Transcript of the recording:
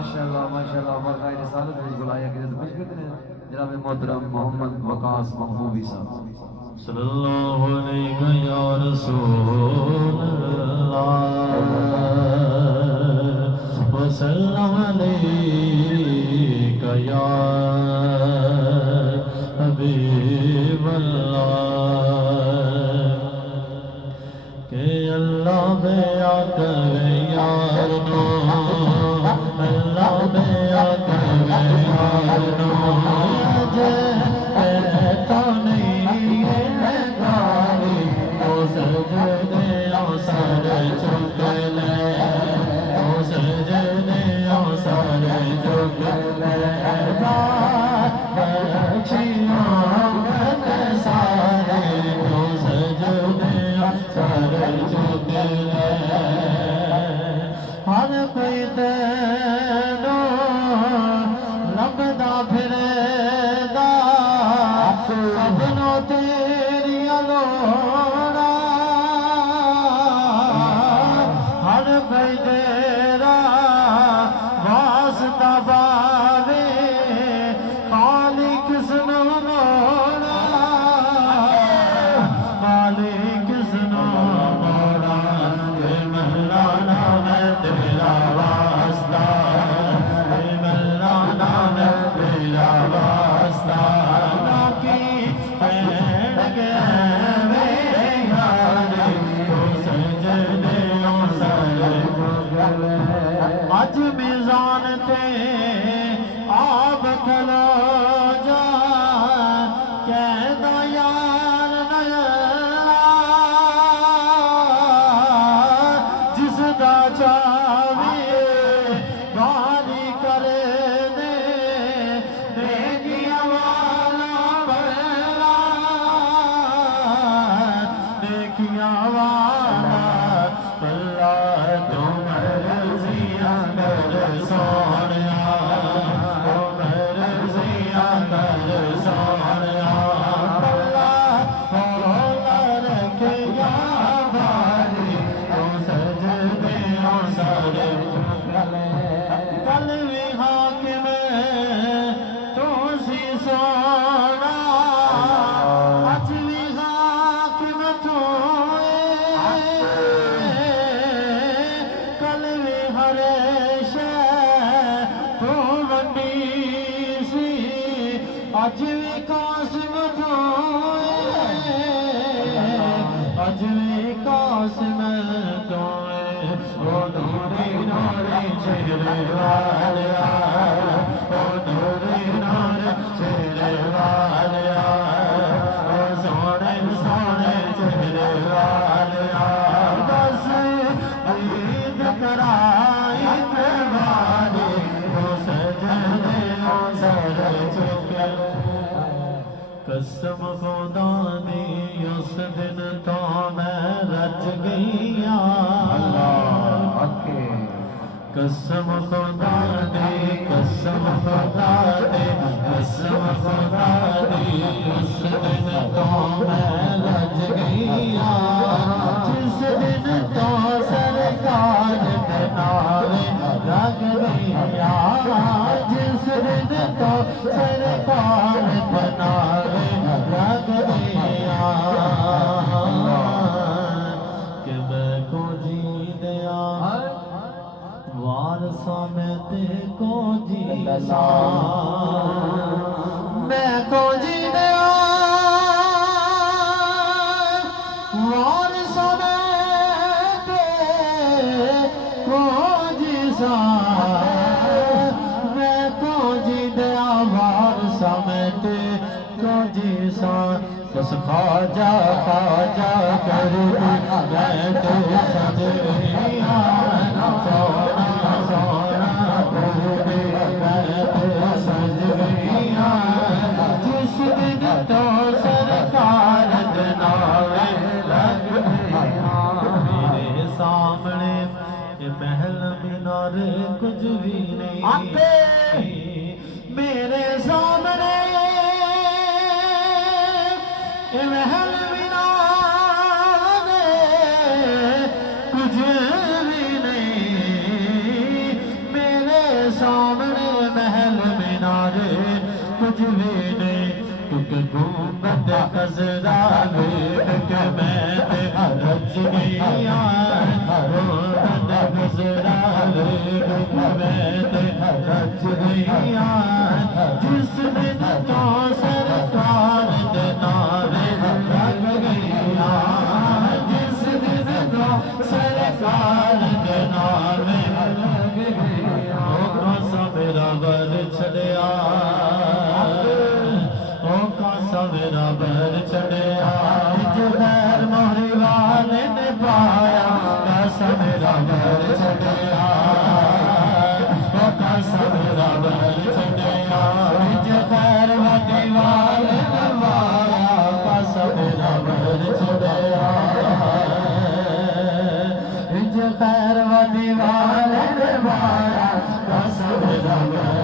माशाल्लाह माशाल्लाह बरकाए रिसालत में बुलाया कि खुश कितने जनाब मोहतरम मोहम्मद वकास महबूबी साहब सल्लल्लाहु अलैहि या रसूल अल्लाह व सल्लम अलैका या हबीब अल्लाह के अल्लाह बया करे यार नो अल्लाह बया करे यार नो जे कहता नहीं है गाली ओ सजदे ओ सर झुक ले ओ सजदे ओ सर झुक ले सारे ओ सजदे सर झुक ले हर कोई तेनो लभदा फिरेदा सबनों तेरिया लोड़ा हर कोई तेरा वास्ता बावे खालिक सुनो मोड़ा खालिक सुनो मोड़ा ये मौलाना मैं तेरा वास्ता ये मौलाना मैं तेरा वास्ता बाकी बैठ गए मेरे यार तो सजदे ओ सर अज मिजान ते आप खलो जा कहदा यार नया जिसदा चावे गाली करे दे देखिया वाला बड़ा देखिया वाला अल्लाह तो मर्जियां कर सोनिया तो मर्जियां कर सोनिया अल्लाह मौला रखे या बारी तो सजदे ओ सर कल भी हाकिम तू सी सोना अज भी हाकिम तू कल भी हरेश तू वड्डी सी अज भी कासिम तू अज भी कासिम तू ओ नूरे नूरे चेहरे वालिया ओ नूरे नूरे चेहरे वालिया ओ सोने सोने चेहरे वालिया बस ईद कराई वाली ओ सजदे ओ सर झुक कसम खुदा दी उस दिन तो मैं रज गईया कसम खुदा दे कसम खुदा दे कसम खुदा दे उस दिन तो मैं रज गईया जिस दिन तो सरकार के नारे लग गईया जिस दिन तो सरकार के नारे लग गईया कि मैं को जी दया वारसा में देखो जीना मैं को जी दया वारसा में देखो जीसा मैं को जी दया वारसा में देखो जीसा बस खाजा खाजा कर मैं तो सज गईया सोना सोना बोले मैं तो सज गईया जिस दिन तो सरकार नावे लग गईया मेरे सामने ये महल मीनार कुछ भी नहीं मेरे सामने ये महल मीनार कुछ भी नहीं मेरे आमने महल मीनारे कुछ भी नहीं क्योंकि गुंबद खजरा वेट के मैं ते रच गई गुंबद खजरा वेट के मैं ते रच गई जिस दिन तो सरकार के नारे लग गई जिस दिन तो सरकार के नारे लग गई कासा मेरा बर छड़िया कासा मेरा बर छड़िया जुबैर मोहरी वाले ने पाया कासा मेरा बर छड़िया कासा मेरा बर छड़िया जुबैर मोहरी वाले ने पाया कासा मेरा बर छड़िया जुबैर मोहरी वाले ने पाया कासा मेरा बर